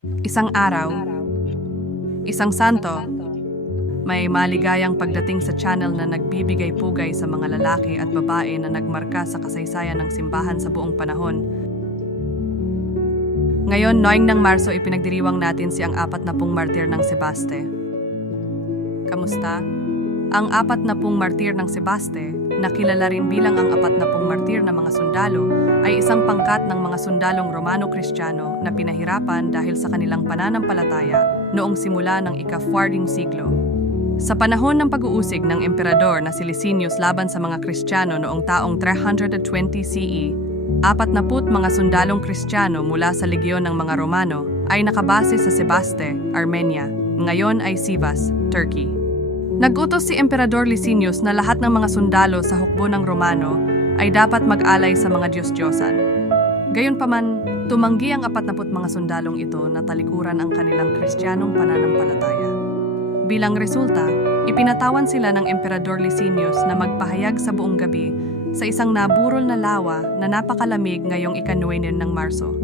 Isang araw, isang santo, may maligayang pagdating sa channel na nagbibigay pugay sa mga lalaki at babae na nagmarka sa kasaysayan ng simbahan sa buong panahon. Ngayon, noong ng Marso, ipinagdiriwang natin si ang apat na pung martir ng Sebaste. Kamusta? Ang apat na pung martir ng Sebaste, na kilala rin bilang ang apat na pung martir ng mga sundalo, ay isang pangkat ng mga sundalong Romano-Kristiyano na pinahirapan dahil sa kanilang pananampalataya noong simula ng ika-4 siglo. Sa panahon ng pag-uusig ng emperador na si Licinius laban sa mga Kristiyano noong taong 320 CE, apat na put mga sundalong Kristiyano mula sa legyon ng mga Romano ay nakabase sa Sebaste, Armenia, ngayon ay Sivas, Turkey. Nagutos si Emperador Licinius na lahat ng mga sundalo sa hukbo ng Romano ay dapat mag-alay sa mga Diyos-Diyosan. Gayunpaman, tumanggi ang apat na put mga sundalong ito na talikuran ang kanilang Kristiyanong pananampalataya. Bilang resulta, ipinatawan sila ng Emperador Licinius na magpahayag sa buong gabi sa isang naburol na lawa na napakalamig ngayong ikanuwenen ng Marso.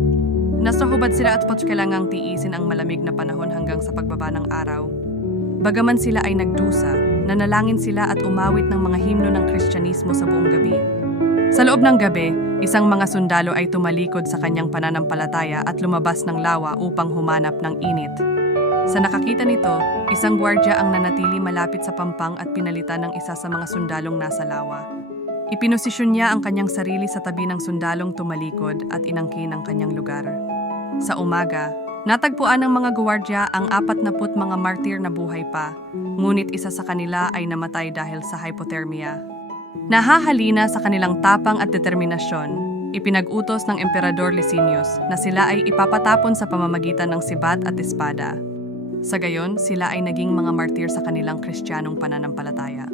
Nasa hubad sila at kailangang tiisin ang malamig na panahon hanggang sa pagbaba ng araw. Bagaman sila ay nagdusa, nanalangin sila at umawit ng mga himno ng Kristyanismo sa buong gabi. Sa loob ng gabi, isang mga sundalo ay tumalikod sa kanyang pananampalataya at lumabas ng lawa upang humanap ng init. Sa nakakita nito, isang gwardya ang nanatili malapit sa pampang at pinalitan ng isa sa mga sundalong nasa lawa. Ipinosisyon niya ang kanyang sarili sa tabi ng sundalong tumalikod at inangkin ang kanyang lugar. Sa umaga, natagpuan ng mga gwardya ang apat na put mga martir na buhay pa, ngunit isa sa kanila ay namatay dahil sa hypothermia. Nahahalina sa kanilang tapang at determinasyon, ipinag-utos ng Emperador Licinius na sila ay ipapatapon sa pamamagitan ng sibat at espada. Sa gayon, sila ay naging mga martir sa kanilang kristyanong pananampalataya.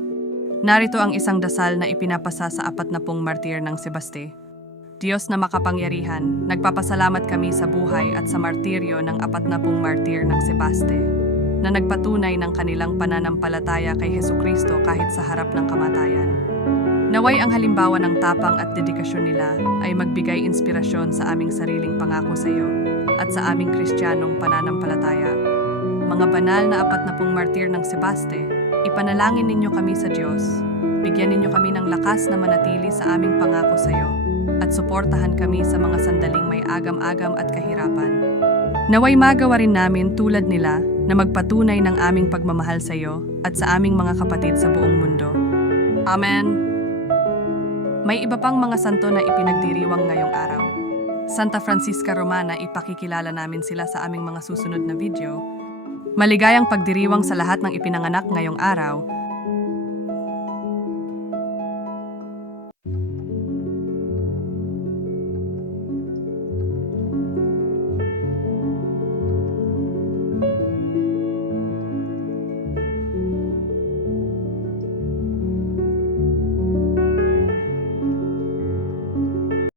Narito ang isang dasal na ipinapasa sa apat na pong martir ng Sebaste. Diyos na makapangyarihan, nagpapasalamat kami sa buhay at sa martiryo ng apat na pong martir ng Sebaste, na nagpatunay ng kanilang pananampalataya kay Heso Kristo kahit sa harap ng kamatayan. Naway ang halimbawa ng tapang at dedikasyon nila ay magbigay inspirasyon sa aming sariling pangako sa iyo at sa aming kristyanong pananampalataya. Mga banal na apat na pong martir ng Sebaste, ipanalangin ninyo kami sa Diyos. Bigyan ninyo kami ng lakas na manatili sa aming pangako sa iyo at suportahan kami sa mga sandaling may agam-agam at kahirapan. Naway magawa rin namin tulad nila na magpatunay ng aming pagmamahal sa iyo at sa aming mga kapatid sa buong mundo. Amen. May iba pang mga santo na ipinagdiriwang ngayong araw. Santa Francisca Romana, ipakikilala namin sila sa aming mga susunod na video. Maligayang pagdiriwang sa lahat ng ipinanganak ngayong araw